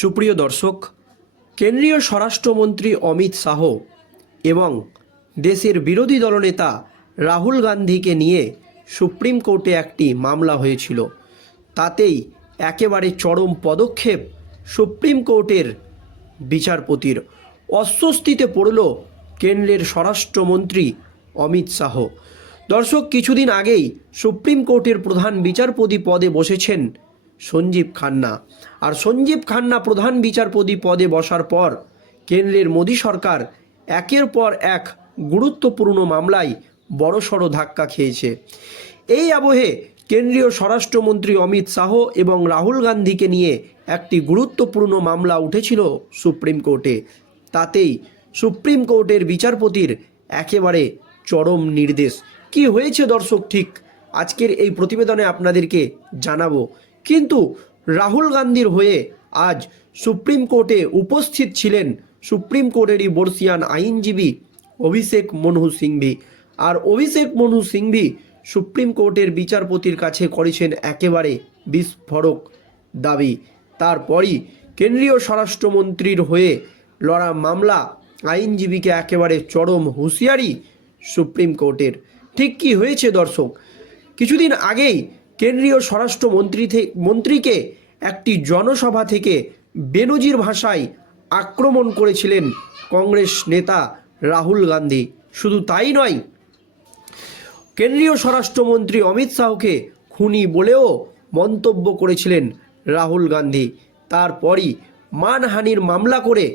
সুপ্রিয় দর্শক, কেন্দ্রীয় স্বরাষ্ট্রমন্ত্রী অমিত শাহ এবং দেশের বিরোধী দলনেতা রাহুল গান্ধীকে নিয়ে সুপ্রিম কোর্টে একটি মামলা হয়েছিল। তাতেই একেবারে চরম পদক্ষেপ সুপ্রিম কোর্টের বিচারপতির। অস্বস্তিতে পড়ল কেন্দ্রের স্বরাষ্ট্রমন্ত্রী অমিত শাহ। দর্শক, কিছুদিন আগেই সুপ্রিম কোর্টের প্রধান বিচারপতি পদে বসেছেন সঞ্জীব খান্না। আর সঞ্জীব খান্না প্রধান বিচারপতি পদে বসার পর কেন্দ্রের মোদী সরকার একের পর এক গুরুত্বপূর্ণ মামলায় বড়সড় ধাক্কা খেয়েছে। এই আবহে কেন্দ্রীয় স্বরাষ্ট্রমন্ত্রী অমিত শাহ এবং রাহুল গান্ধীকে নিয়ে একটি গুরুত্বপূর্ণ মামলা উঠেছিল সুপ্রিম কোর্টে। তাতেই সুপ্রিম কোর্টের বিচারপতির একেবারে চরম নির্দেশ। কি হয়েছে দর্শক, ঠিক আজকের এই প্রতিবেদনে আপনাদেরকে জানাব কিন্তু রাহুল গান্ধীর হয়ে আজ সুপ্রিম কোর্টে উপস্থিত ছিলেন সুপ্রিম কোর্টেরই বর্ষিয়ান আইনজীবী অভিষেক মনহু সিংভি। আর অভিষেক মনহু সিংভি সুপ্রিম কোর্টের বিচারপতির কাছে করেছেন একেবারে বিস্ফোরক দাবি। তারপরই কেন্দ্রীয় স্বরাষ্ট্রমন্ত্রীর হয়ে লড়া মামলা আইনজীবীকে একেবারে চরম হুঁশিয়ারি সুপ্রিম কোর্টের। ঠিক কি হয়েছে দর্শক? কিছুদিন আগেই কেন্দ্রীয় স্বরাষ্ট্রমন্ত্রী মন্ত্রীকে একটি জনসভা থেকে বেনজির ভাষায় আক্রমণ করেছিলেন কংগ্রেস নেতা রাহুল গান্ধী। শুধু তাই নয়, কেন্দ্রীয় স্বরাষ্ট্রমন্ত্রী অমিত শাহকে খুনি বলেও মন্তব্য করেছিলেন রাহুল গান্ধী। তারপরই মানহানির মামলা করে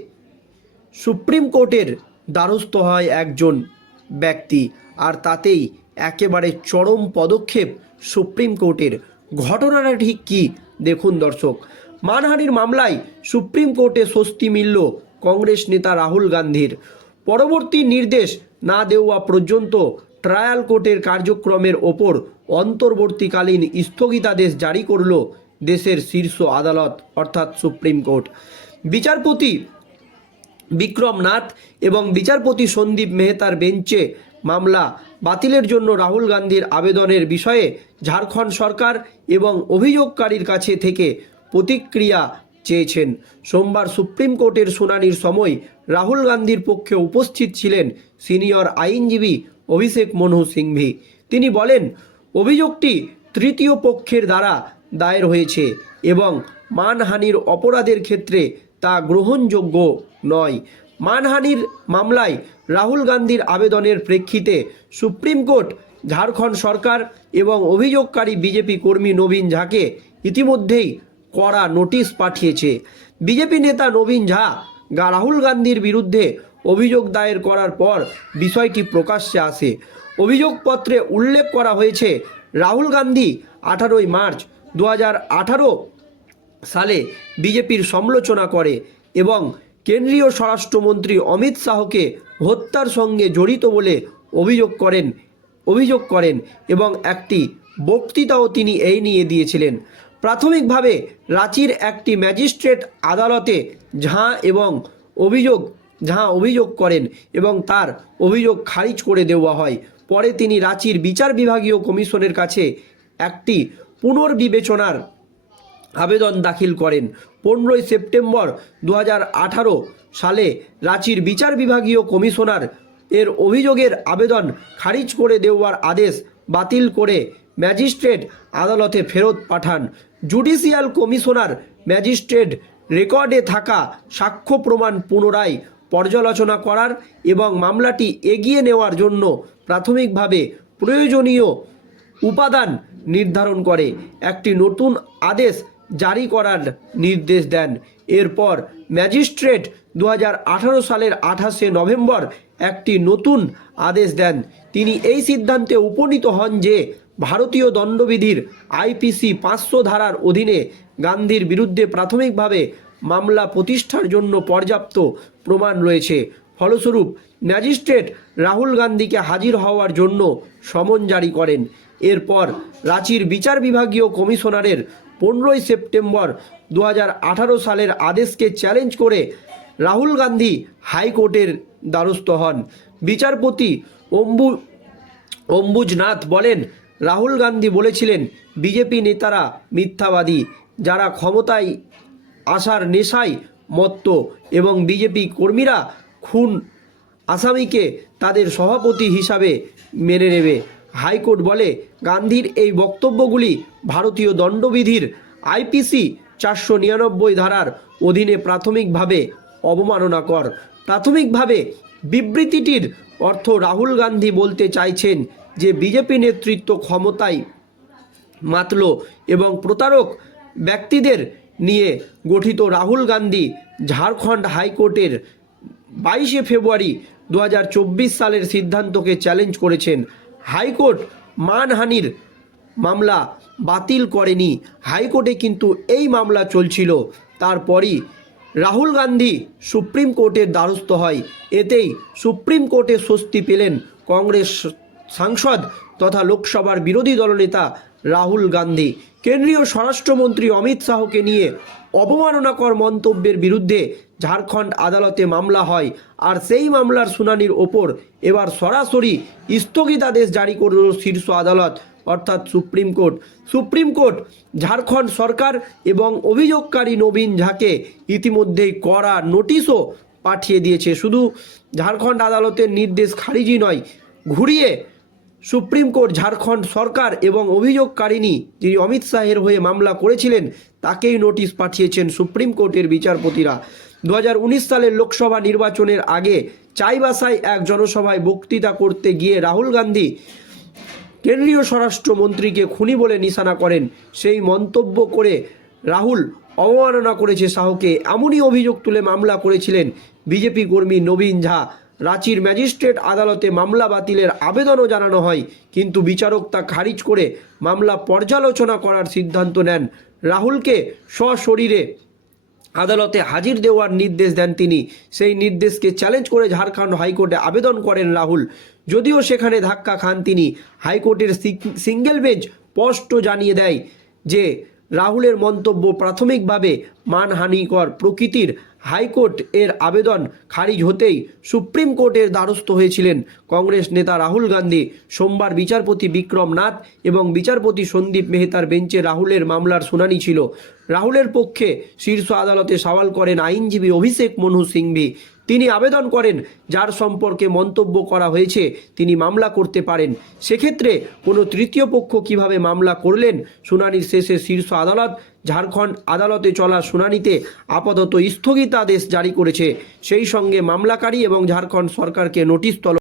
সুপ্রিম কোর্টের দ্বারস্থ হয় একজন ব্যক্তি, আর তাতেই একেবারে চরম পদক্ষেপ সুপ্রিম কোর্টের। ঘটনাটা ঠিক কী? দেখুন দর্শক, মানহানির মামলায় সুপ্রিম কোর্টে স্বস্তি মিলল কংগ্রেস নেতা রাহুল গান্ধীর। পরবর্তী নির্দেশ না দেওয়া পর্যন্ত ট্রায়াল কোর্টের কার্যক্রমের ওপর অন্তর্বর্তীকালীন স্থগিতাদেশ জারি করল দেশের শীর্ষ আদালত, অর্থাৎ সুপ্রিম কোর্ট। বিচারপতি বিক্রম নাথ এবং বিচারপতি সন্দীপ মেহতার বেঞ্চে মামলা বাতিলের জন্য রাহুল গান্ধীর আবেদনের বিষয়ে ঝাড়খণ্ড সরকার এবং অভিযোগকারীর কাছে থেকে প্রতিক্রিয়া চেয়েছেন। সোমবার সুপ্রিম কোর্টের শুনানির সময় রাহুল গান্ধীর পক্ষে উপস্থিত ছিলেন সিনিয়র আইনজীবী অভিষেক মনু সিংভি। তিনি বলেন, অভিযোগটি তৃতীয় পক্ষের দ্বারা দায়ের হয়েছে এবং মানহানির অপরাধের ক্ষেত্রে তা গ্রহণযোগ্য নয়। মানহানির মামলায় রাহুল গান্ধীর আবেদনের প্রেক্ষিতে সুপ্রিম কোর্ট, ঝাড়খণ্ড সরকার এবং অভিযোগকারী বিজেপি কর্মী নবীন ঝাকে ইতিমধ্যেই কড়া নোটিশ পাঠিয়েছে। বিজেপি নেতা নবীন ঝা রাহুল গান্ধীর বিরুদ্ধে অভিযোগ দায়ের করার পর বিষয়টি প্রকাশ্যে আসে। অভিযোগপত্রে উল্লেখ করা হয়েছে, রাহুল গান্ধী আঠারোই মার্চ দু হাজার আঠারো সালে বিজেপির সমালোচনা করে এবং কেন্দ্রীয় স্বরাষ্ট্রমন্ত্রী অমিত শাহকে হত্যার সঙ্গে জড়িত বলে অভিযোগ করেন অভিযোগ করেন এবং একটি বক্তৃতাও তিনি এই নিয়ে দিয়েছিলেন। প্রাথমিকভাবে রাঁচির একটি ম্যাজিস্ট্রেট আদালতে ঝাঁ এবং অভিযোগ, ঝাঁ অভিযোগ করেন এবং তার অভিযোগ খারিজ করে দেওয়া হয়। পরে তিনি রাঁচির বিচার বিভাগীয় কমিশনের কাছে একটি পুনর্বিবেচনার আবেদন দাখিল করেন। পনেরোই সেপ্টেম্বর দু হাজার আঠারো সালে রাঁচির বিচার বিভাগীয় কমিশনার এর অভিযোগের আবেদন খারিজ করে দেওয়ার আদেশ বাতিল করে ম্যাজিস্ট্রেট আদালতে ফেরত পাঠান। জুডিশিয়াল কমিশনার ম্যাজিস্ট্রেট রেকর্ডে থাকা সাক্ষ্য প্রমাণ পুনরায় পর্যালোচনা করার এবং মামলাটি এগিয়ে নেওয়ার জন্য প্রাথমিকভাবে প্রয়োজনীয় উপাদান নির্ধারণ করে। একটি নতুন আদেশ জারি করার নির্দেশ দেন। এরপর ম্যাজিস্ট্রেট দু হাজার আঠারো সালের আঠাশে নভেম্বর একটি নতুন আদেশ দেন। তিনি এই সিদ্ধান্তে উপনীত হন যে ভারতীয় দণ্ডবিধির আইপিসি পাঁচশো ধারার অধীনে গান্ধীর বিরুদ্ধে প্রাথমিকভাবে মামলা প্রতিষ্ঠার জন্য পর্যাপ্ত প্রমাণ রয়েছে। ফলস্বরূপ ম্যাজিস্ট্রেট রাহুল গান্ধীকে হাজির হওয়ার জন্য সমন জারি করেন। এরপর রাঁচির বিচার বিভাগীয় কমিশনারের পনেরোই সেপ্টেম্বর দু হাজার আঠারো সালের আদেশকে চ্যালেঞ্জ করে রাহুল গান্ধী হাইকোর্টের দ্বারস্থ হন। বিচারপতি অম্বু, অম্বুজনাথ বলেন, রাহুল গান্ধী বলেছিলেন, বিজেপি নেতারা মিথ্যাবাদী, যারা ক্ষমতায় আসার নেশায় মত্ত এবং বিজেপি কর্মীরা খুন আসামিকে তাদের সভাপতি হিসাবে মেনে নেবে। হাইকোর্ট বলে গান্ধীর এই বক্তব্যগুলি ভারতীয় দণ্ডবিধির আইপিসি চারশো নিরানব্বই ধারার অধীনে প্রাথমিকভাবে অবমাননাকর। প্রাথমিকভাবে বিবৃতিটির অর্থ রাহুল গান্ধী বলতে চাইছেন যে বিজেপি নেতৃত্ব ক্ষমতায় মাতল এবং প্রতারক ব্যক্তিদের নিয়ে গঠিত রাহুল গান্ধী ঝাড়খণ্ড হাইকোর্টের বাইশে ফেব্রুয়ারি দু হাজার চব্বিশ সালের সিদ্ধান্তকে চ্যালেঞ্জ করেছেন। হাইকোর্ট মানহানির মামলা বাতিল করেনি। হাইকোর্টে কিন্তু এই মামলা চলছিল। তারপরই রাহুল গান্ধী সুপ্রিম কোর্টের দ্বারস্থ হয়। এতেই সুপ্রিম কোর্টে স্বস্তি পেলেন কংগ্রেস সাংসদ তথা লোকসভার বিরোধী দলনেতা রাহুল গান্ধী। কেন্দ্রীয় স্বরাষ্ট্রমন্ত্রী অমিত শাহকে নিয়ে অবমাননাকর মন্তব্যের বিরুদ্ধে ঝাড়খণ্ড আদালতে মামলা হয় আর সেই মামলার শুনানির ওপর এবার সরাসরি স্থগিতাদেশ জারি করল শীর্ষ আদালত, অর্থাৎ supreme court. Supreme court, Jharkhand সরকার এবং অভিযোগকারী নবীন ঝাকে ইতিমধ্যেই করা নোটিশও পাঠিয়ে দিয়েছে। শুধু ঝাড়খণ্ড আদালতের নির্দেশ খারিজই নয়, ঘুরিয়ে সুপ্রিম কোর্ট, ঝাড়খণ্ড সরকার এবং অভিযোগকারিনী যিনি অমিত শাহের হয়ে মামলা করেছিলেন, তাকেই নোটিশ পাঠিয়েছেন সুপ্রিম কোর্টের বিচারপতিরা। দু হাজার উনিশ সালের লোকসভা নির্বাচনের আগে চাইবাসায় এক জনসভায় বক্তৃতা করতে গিয়ে রাহুল গান্ধী কেন্দ্রীয় স্বরাষ্ট্রমন্ত্রীকে খুনি বলে নিশানা করেন। সেই মন্তব্য করে রাহুল অবমাননা করেছে শাহকে। এমনই অভিযোগ তুলে মামলা করেছিলেন বিজেপি কর্মী নবীন ঝা। রাঁচির ম্যাজিস্ট্রেট আদালতে মামলা বাতিলের আবেদনও জানানো হয়, কিন্তু বিচারক তা খারিজ করে মামলা পর্যালোচনা করার সিদ্ধান্ত নেন। রাহুলকে সশরীরে আদালতে হাজির দেওয়ার নির্দেশ দেন তিনি। সেই নির্দেশকে চ্যালেঞ্জ করে ঝাড়খণ্ড হাইকোর্টে আবেদন করেন রাহুল। যদিও সেখানে ধাক্কা খান তিনি, হাইকোর্টের সিঙ্গেল বেঞ্চ স্পষ্ট জানিয়ে দেয় যে, রাহুলের মন্তব্য প্রাথমিকভাবে মানহানিকর প্রকৃতির হাইকোর্ট এর আবেদন খারিজ হতেই সুপ্রিম কোর্টের দ্বারস্থ হয়েছিলেন কংগ্রেস নেতা রাহুল গান্ধী। সোমবার বিচারপতি বিক্রম নাথ এবং বিচারপতি সন্দীপ মেহতার বেঞ্চে রাহুলের মামলার শুনানি ছিল। রাহুলের পক্ষে শীর্ষ আদালতে সওয়াল করেন আইনজীবী অভিষেক মনু সিংভি। তিনি আবেদন করেন, যার সম্পর্কে মন্তব্য করা হয়েছে, তিনি মামলা করতে পারেন। সেক্ষেত্রে কোনো তৃতীয় পক্ষ কীভাবে মামলা করলেন? শুনানির শেষে শীর্ষ আদালত, ঝাড়খণ্ড আদালতে চলা শুনানিতে আপাতত স্থগিতাদেশ জারি করেছে। সেই সঙ্গে মামলাকারী এবং ঝাড়খণ্ড সরকারকে নোটিশ তলব